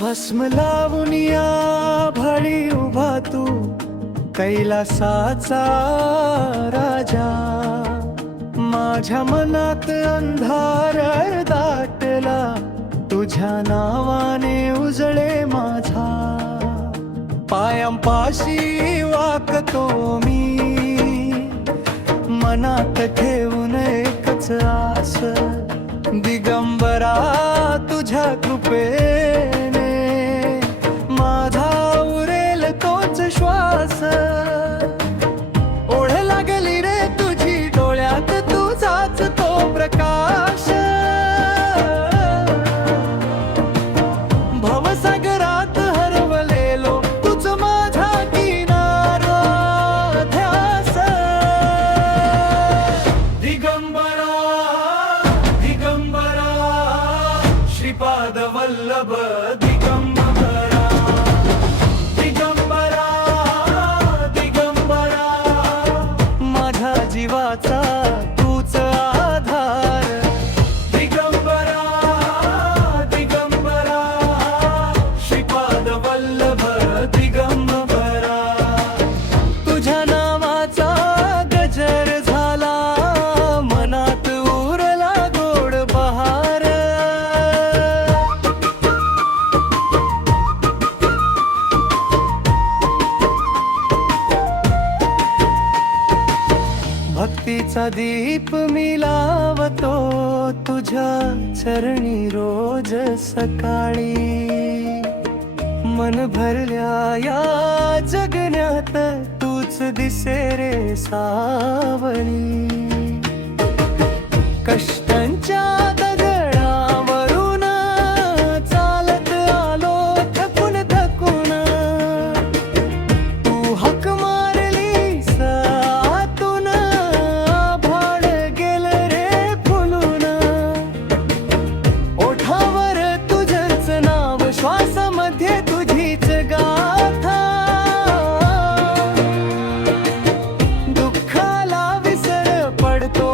भस्म लावून या भळी उभा तू कैलासाचा राजा, माझ्या मनात अंधार दाटला, तुझ्या नावाने उजळे माझा, पायांपाशी वाकतो मी, मनात ठेवून एकच आस, दिगंबरा तुझ्या कृपेने माझा उरेल तोच श्वास, ओढ लागली रे तुझी डोळ्यात तुझाच तो प्रकाश, भवसागरात हरवलेलो तुझ माझा किनारा ध्यास, दिगंबरा दिगंबरा श्रीपाद वल्लभ दिगंबरा, दिगंबरा दिगंबरा माझ्या जीवाचा तूच आधार, दिगंबरा दिगंबरा श्रीपाद वल्लभ दिगंबरा, तुझ्या नावाचा गजर झाला, मनात उरला गोड बहार, भक्तीचा दीप मी लावतो तुझ्या चरणी रोज सकाळी, मन भरल्या या जगण्यात तूच दिसे रे सावली, कष्टांच्या दगडावरून चालत आलो थकून थकून, तू हक मारलीस आतून, आभाळ गेलं रे फुलून, ओठावर तुझंच नाव, श्वासामध्ये तुझीच गाथा, दुःखाला विसर पडतो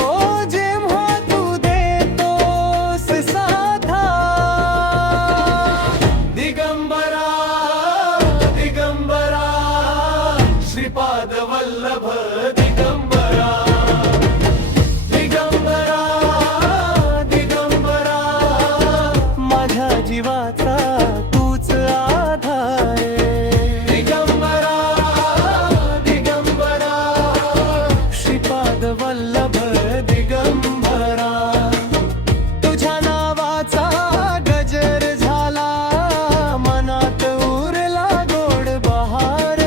जेव्हा तू देतोस साथा, दिगंबरा दिगंबरा श्रीपाद वल्लभ दिगंबरा, दिगंबरा दिगंबरा माझ्या जीवाचा तूच आधार, दिगंबरा दिगंबरा श्रीपाद वल्लभ दिगंबरा, तुझ्या नावाचा गजर झाला, मनात उरला गोड बहार,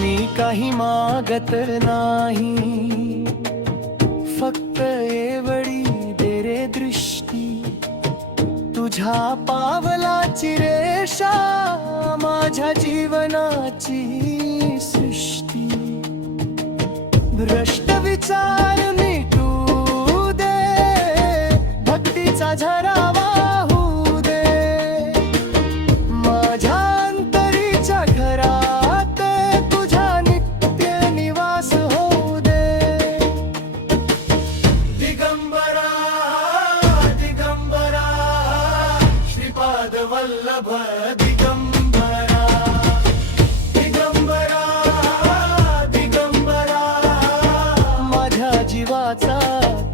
मी काही मागत नाही, फक्त एवढी दे रे दृष्टी, तुझ्या पावलाची रेषा माझ्या जीवनाची सृष्टी, भ्रष्ट विचार मिटू दे, भक्तीचा झरा वाहू दे, माझ्या अंतरीच्या घरात तुझा नित्य निवास होऊ दे, दिगंबरा दिगंबरा श्रीपाद वल्लभ दिगंबरा, दिगंबरा दिगंबरा माझ्या जीवाचा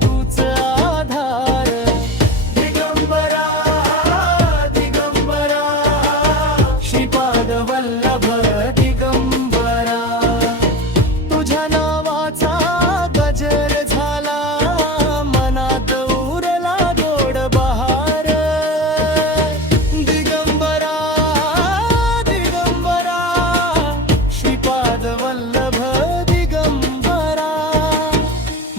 तूच आधार, दिगंबरा दिगंबरा श्रीपाद वल्लभ दिगंबरा, तुझ्या नावाचा गजर झाला, मनात उरला गोड बहार, दिगंबरा दिगंबरा श्रीपाद वल्लभ दिगंबरा,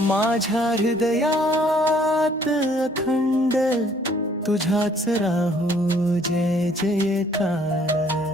माझ्या हृदयात अखंड तुझाच राहो जय जयकार.